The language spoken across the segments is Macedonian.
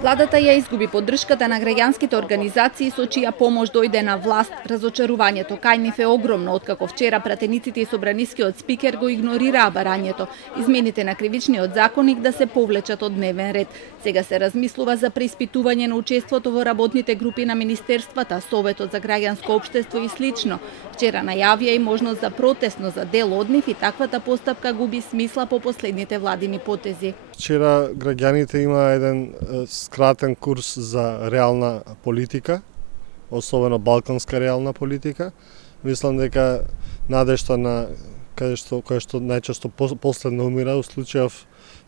Владата ја изгуби поддршката на граѓанските организации со чија помош дојде на власт. Разочарувањето кај нив е огромно, откако вчера пратениците и собранискиот спикер го игнорираа барањето, измените на кривичниот законник да се повлечат од дневен ред. Сега се размислува за преиспитување на учеството во работните групи на министерствата, Советот за граѓанско општество и слично. Вчера најавија и можност за протест, но за дел од нив и таквата постапка губи смисла по последните владини потези. Вчера граѓаните има еден скратен курс за реална политика, особено балканска реална политика. Мислам дека надежта на кај што најчесто последно умира, у случајов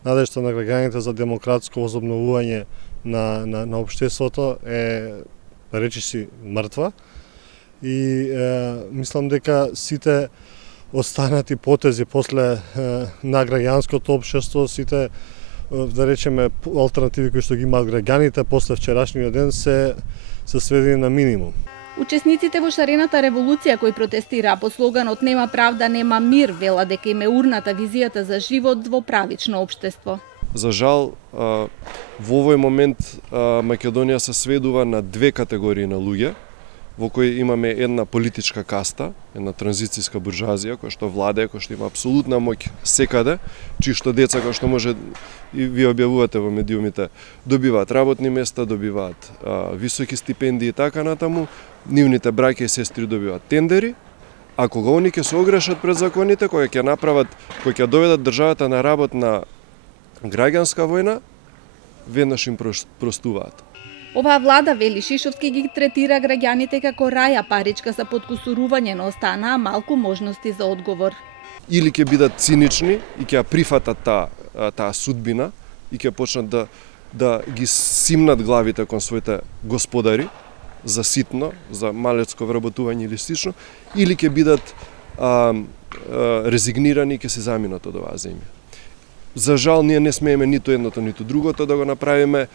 надежта на граѓаните за демократско возобновување на општеството е речиси мртва. И мислам дека сите останати потези после на граѓанското општество, сите да речеме алтернативи кои што ги имаат граѓаните после вчерашниот ден се сведени на минимум. Учесниците во шарената револуција кои протестираа под слоганот "Нема правда, нема мир", вела дека им е урната визијата за живот во правично општество. За жал, во овој момент Македонија се сведува на две категории на луѓе, во кои имаме една политичка каста, една транзицијска буржуазија, која што владее, која што има апсолутна моќ секаде, чии што деца, која што може и ви објавувате во медиумите, добиваат работни места, добиваат високи стипендии и така натаму, нивните браќа и сестри добиваат тендери, а кога они ќе се огрешат пред законите, кои ќе направат, кои ќе доведат државата на работна граѓанска војна, веднаш им простуваат. Оваа влада, вели Шишовски, ги третира граѓаните како раја паричка за подкусурување, но останаа малку можности за одговор. Или ќе бидат цинични и ќе ја прифатат таа судбина и ќе почнат да ги симнат главите кон своите господари за ситно, за малецко вработување или слично, или ќе бидат резигнирани и ќе се заминат од оваа земја. За жал, ние не смееме ниту едното, ниту другото да го направиме.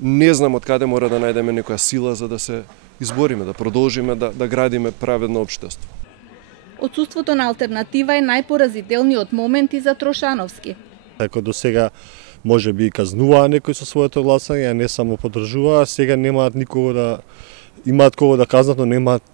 Не знам од каде мора да најдеме некоја сила за да се избориме, да продолжиме да градиме праведно општество. Отсуството на алтернатива е најпоразителниот момент и за Трошановски. Ако до сега може би казнуваа некој со своето гласање, а не само поддржуваа, сега немаат никого имаат кого да казнат, но немаат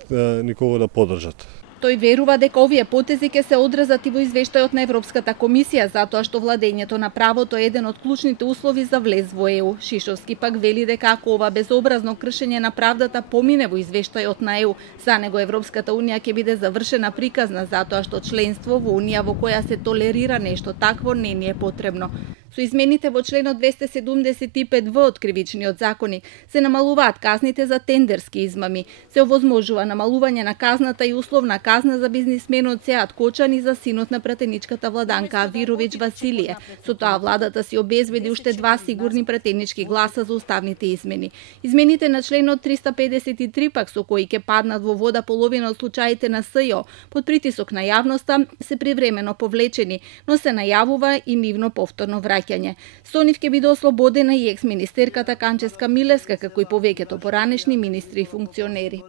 никого да поддржат. Тој верува дека овие потези ќе се одразат и во извештајот на Европската комисија, затоа што владењето на правото е еден од клучните услови за влез во ЕУ. Шишовски пак вели дека ако ова безобразно кршење на правдата помине во извештајот на ЕУ, за него Европската унија ќе биде завршена приказна, затоа што членство во унија во која се толерира нешто такво не ни е потребно. Со измените во членот 275В од кривичниот законник се намалуваат казните за тендерски измами, се овозможува намалување на казната и условна казна за бизнисменот Сеат Кочан и за синот на пратеничката Владанка Авировиќ Василие. Со тоа владата си обезбеди уште 2 сигурни пратенички гласа за уставните измени. Измените на членот 353 пак со кои ќе паднат во вода половина од случаите на СЈО под притисок на јавноста се привремено повлечени, но се најавува и нивно повторно враќање. Со нив ќе биде ослободена и екс-министерката Канческа Милевска, како и повеќето поранешни министри и функционери.